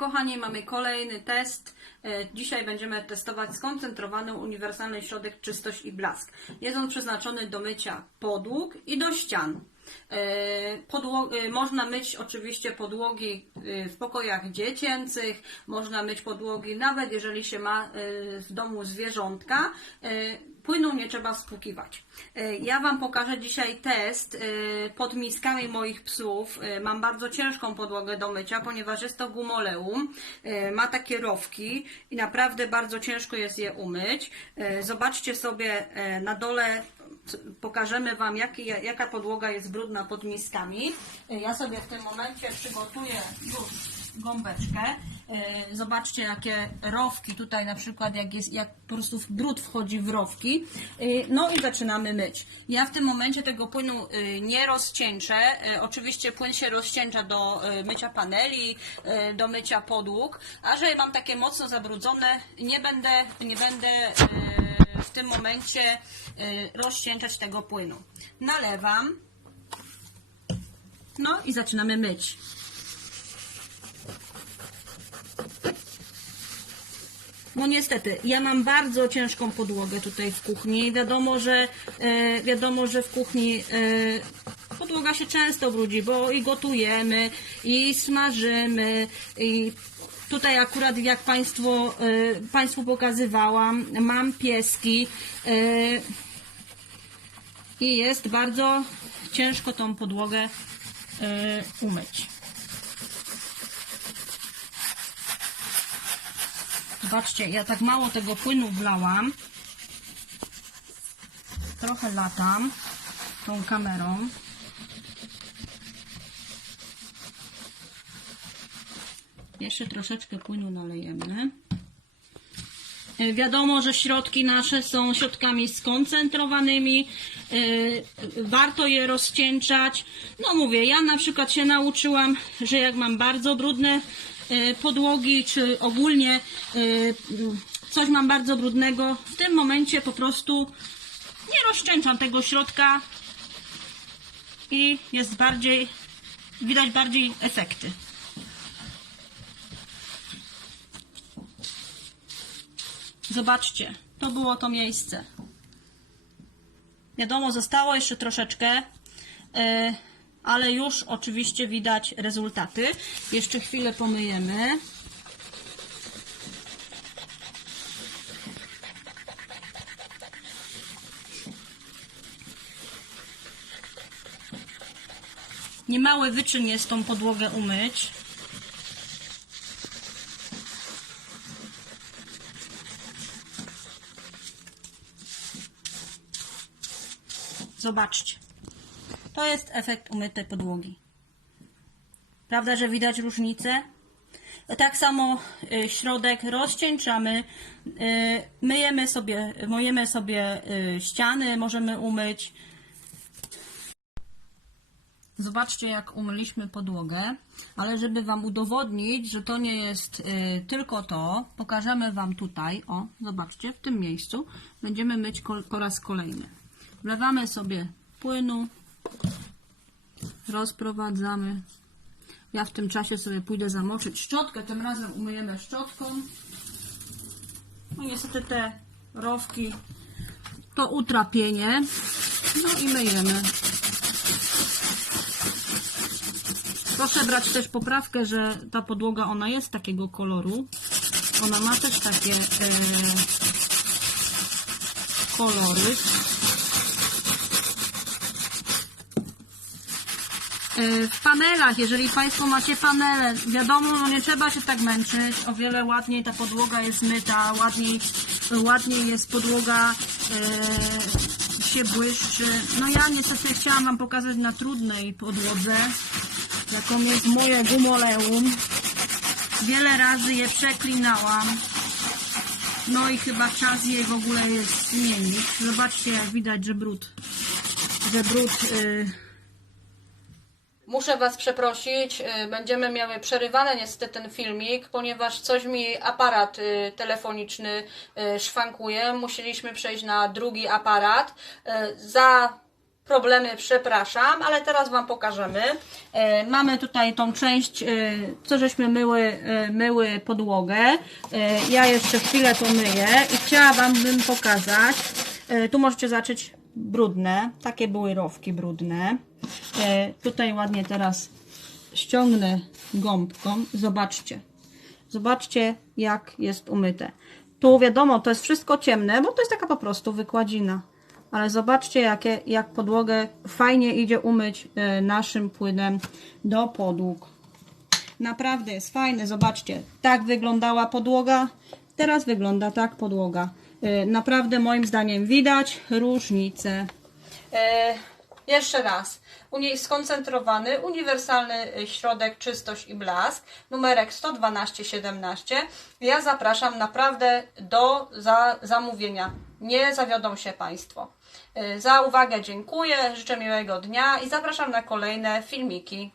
kochani, mamy kolejny test. E, Dzisiaj będziemy testować skoncentrowany uniwersalny środek czystość i blask. Jest on przeznaczony do mycia podłóg i do ścian. E, Podło- e, można myć oczywiście podłogi e, w pokojach dziecięcych, można myć podłogi nawet jeżeli się ma w domu zwierzątka. Płynu nie trzeba spłukiwać. Ja Wam pokażę dzisiaj test pod miskami moich psów. Mam bardzo ciężką podłogę do mycia, ponieważ jest to gumoleum. Ma takie rowki i naprawdę bardzo ciężko jest je umyć. Zobaczcie sobie na dole pokażemy Wam jaki, jaka podłoga jest brudna pod miskami. Ja sobie w tym momencie przygotuję już gąbeczkę. E, Zobaczcie jakie rowki tutaj na przykład jak jest, jak po prostu brud wchodzi w rowki. E, No i zaczynamy myć. Ja w tym momencie tego płynu e, nie rozcieńczę. Oczywiście płyn się rozcieńcza do mycia paneli, do mycia podłóg, a że mam takie mocno zabrudzone, nie będę, nie będę w tym momencie e, rozcieńczać tego płynu. Nalewam. No i zaczynamy myć. No niestety, ja mam bardzo ciężką podłogę tutaj w kuchni. Wiadomo, że e, wiadomo, że w kuchni e, podłoga się często brudzi, bo i gotujemy, i smażymy, i tutaj akurat jak Państwo, e, Państwu pokazywałam, mam pieski e, i jest bardzo ciężko tą podłogę e, umyć. Zobaczcie, ja tak mało tego płynu wlałam. Trochę latam tą kamerą. Jeszcze troszeczkę płynu nalejemy. E, Wiadomo, że środki nasze są środkami skoncentrowanymi. e, Warto je rozcieńczać. No mówię, ja na przykład się nauczyłam, że jak mam bardzo brudne e, podłogi, czy ogólnie coś mam bardzo brudnego, w tym momencie po prostu nie rozcieńczam tego środka i jest bardziej, widać bardziej efekty. Zobaczcie, to było to miejsce. Wiadomo, zostało jeszcze troszeczkę, e, ale już oczywiście widać rezultaty. Jeszcze chwilę pomyjemy. Niemały wyczyn jest tą podłogę umyć. Zobaczcie. To jest efekt umytej podłogi. Prawda, że widać różnicę? Tak samo y, środek rozcieńczamy, y, myjemy sobie, myjemy sobie y, ściany, możemy umyć. Zobaczcie, jak umyliśmy podłogę, ale żeby Wam udowodnić, że to nie jest tylko to, pokażemy Wam tutaj, o, zobaczcie, w tym miejscu będziemy myć po raz kolejny. Wlewamy sobie płynu, rozprowadzamy. Ja w tym czasie sobie pójdę zamoczyć szczotkę, tym razem umyjemy szczotką. No niestety te rowki to utrapienie. No i myjemy. Proszę brać też poprawkę, że ta podłoga ona jest takiego koloru. Ona ma też takie e, kolory. W panelach, jeżeli Państwo macie panele, wiadomo, no nie trzeba się tak męczyć. O wiele ładniej ta podłoga jest myta, ładniej, ładniej jest podłoga e, się błyszczy. No ja niestety chciałam Wam pokazać na trudnej podłodze, jaką jest moje gumoleum. Wiele razy je przeklinałam. No i chyba czas jej w ogóle jest zmienić. Zobaczcie, jak widać, że brud, że brud. y, Muszę Was przeprosić, y, będziemy miały przerywany niestety ten filmik, ponieważ coś mi aparat y, telefoniczny y, szwankuje. Musieliśmy przejść na drugi aparat. Za problemy, przepraszam, ale teraz Wam pokażemy. Mamy tutaj tą część, co żeśmy myły, myły podłogę. Ja jeszcze chwilę to myję i chciałabym bym pokazać. Tu możecie zacząć brudne, takie były rowki brudne. E, tutaj ładnie teraz ściągnę gąbką. Zobaczcie. Zobaczcie, jak jest umyte. Tu wiadomo, to jest wszystko ciemne, bo to jest taka po prostu wykładzina. Ale zobaczcie, jakie, jak podłogę fajnie idzie umyć e, naszym płynem do podłóg. Naprawdę jest fajne. Zobaczcie, tak wyglądała podłoga. Teraz wygląda tak podłoga. E, Naprawdę moim zdaniem widać różnicę. Jeszcze raz. Uni- skoncentrowany, uniwersalny y, środek, czystość i blask, numerek 11217. Ja zapraszam naprawdę do za zamówienia. Nie zawiodą się Państwo. Y, Za uwagę dziękuję, życzę miłego dnia i zapraszam na kolejne filmiki.